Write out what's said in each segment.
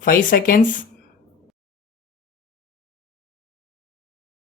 5 seconds.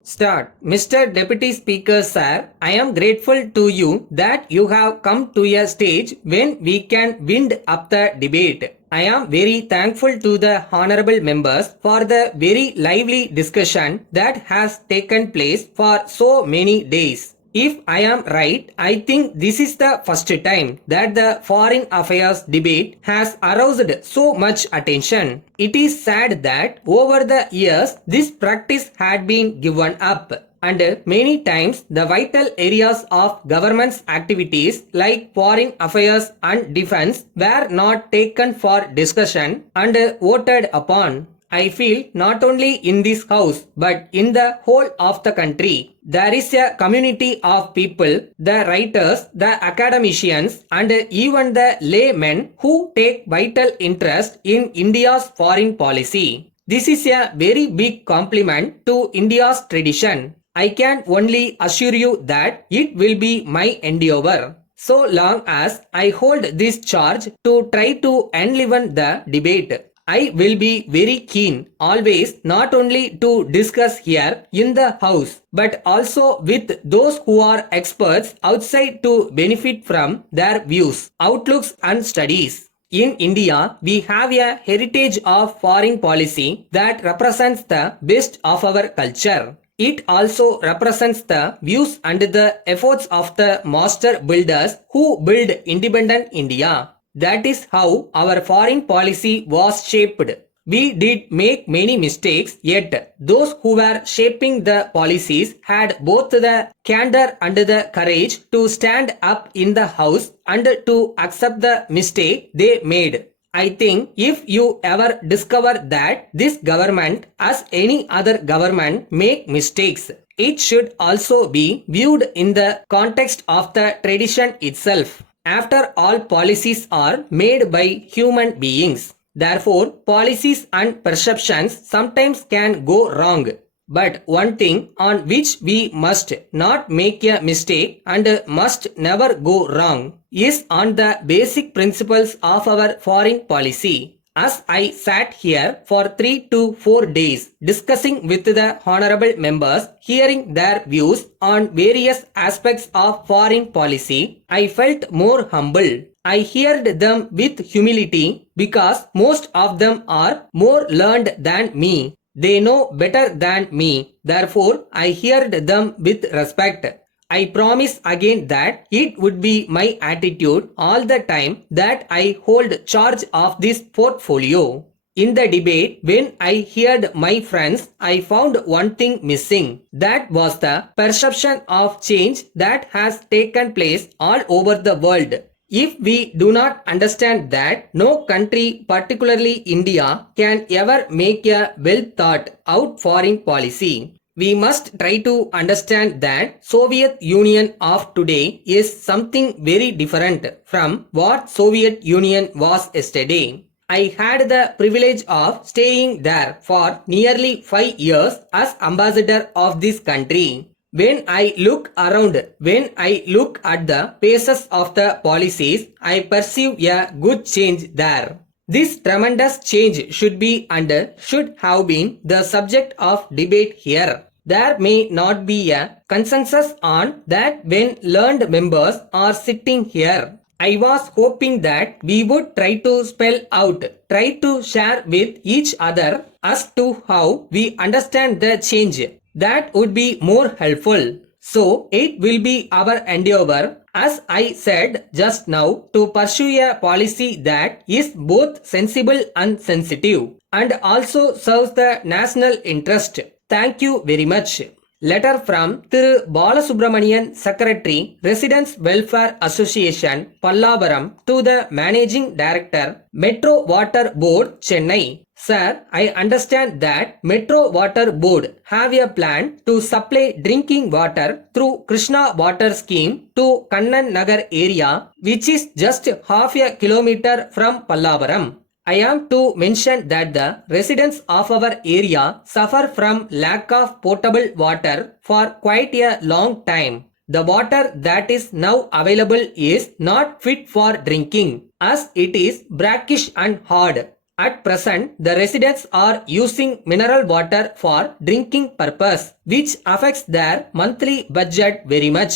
Start. Mr. Deputy Speaker, sir, I am grateful to you that you have come to a stage when we can wind up the debate. I am very thankful to the honorable members for the very lively discussion that has taken place for so many days. If I am right, I think this is the first time that the foreign affairs debate has aroused so much attention. It is sad that over the years this practice had been given up. And many times the vital areas of government's activities like foreign affairs and defense were not taken for discussion and voted upon. I feel not only in this house but in the whole of the country. There is a community of people, the writers, the academicians, and even the laymen who take vital interest in India's foreign policy. This is a very big compliment to India's tradition. I can only assure you that it will be my endeavor, so long as I hold this charge, to try to enliven the debate. I will be very keen always not only to discuss here in the house but also with those who are experts outside to benefit from their views, outlooks and studies. In India, we have a heritage of foreign policy that represents the best of our culture. It also represents the views and the efforts of the master builders who built independent India. That is how our foreign policy was shaped. We did make many mistakes, yet those who were shaping the policies had both the candor and the courage to stand up in the house and to accept the mistake they made. I think if you ever discover that this government, as any other government, make mistakes, it should also be viewed in the context of the tradition itself. After all, policies are made by human beings. Therefore, policies and perceptions sometimes can go wrong. But one thing on which we must not make a mistake and must never go wrong is on the basic principles of our foreign policy. As I sat here for 3 to 4 days discussing with the honorable members, hearing their views on various aspects of foreign policy, I felt more humble. I heard them with humility because most of them are more learned than me. They know better than me. Therefore, I heard them with respect. I promise again that it would be my attitude all the time that I hold charge of this portfolio. In the debate, when I heard my friends, I found one thing missing. That was the perception of change that has taken place all over the world. If we do not understand that no country, particularly India, can ever make a well thought out foreign policy, we must try to understand that Soviet Union of today is something very different from what Soviet Union was yesterday. I had the privilege of staying there for nearly 5 years as ambassador of this country. When I look around, when I look at the paces of the policies, I perceive a good change there. This tremendous change should be and should have been the subject of debate here. There may not be a consensus on that when learned members are sitting here. I was hoping that we would try to spell out, try to share with each other as to how we understand the change. That would be more helpful. So it will be our endeavor, as I said just now, to pursue a policy that is both sensible and sensitive and also serves the national interest. Thank you very much. Letter from Thiru Balasubramanian, Secretary, Residents Welfare Association, Pallavaram, to the Managing Director, Metro Water Board, Chennai. Sir, I understand that Metro Water Board have a plan to supply drinking water through Krishna Water Scheme to Kannan Nagar area, which is just half a kilometer from Pallavaram. I am to mention that the residents of our area suffer from lack of potable water for quite a long time. The water that is now available is not fit for drinking, as it is brackish and hard. At present, the residents are using mineral water for drinking purpose, which affects their monthly budget very much.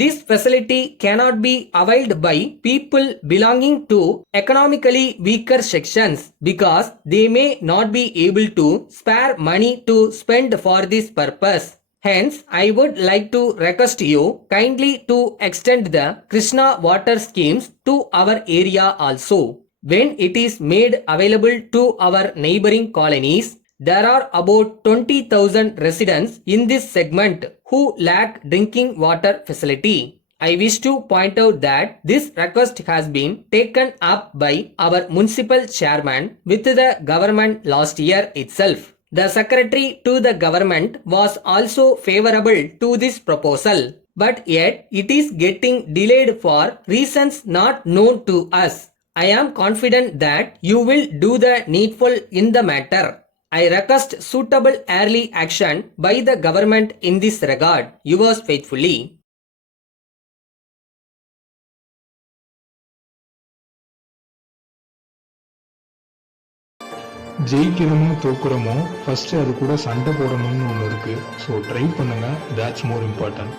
This facility cannot be availed by people belonging to economically weaker sections because they may not be able to spare money to spend for this purpose. Hence, I would like to request you kindly to extend the Krishna water schemes to our area also. When it is made available to our neighboring colonies, there are about 20,000 residents in this segment who lack drinking water facility. I wish to point out that this request has been taken up by our municipal chairman with the government last year itself. The secretary to the government was also favorable to this proposal, but yet it is getting delayed for reasons not known to us. I am confident that you will do the needful in the matter. I request suitable early action by the government in this regard. Yours faithfully. ஜெயிக்கிறோமோ தோக்குறோமோ first அது கூட சண்டை போடணும்னு ஒன்று இருக்கு. So try பண்ணுங்க, that's more important.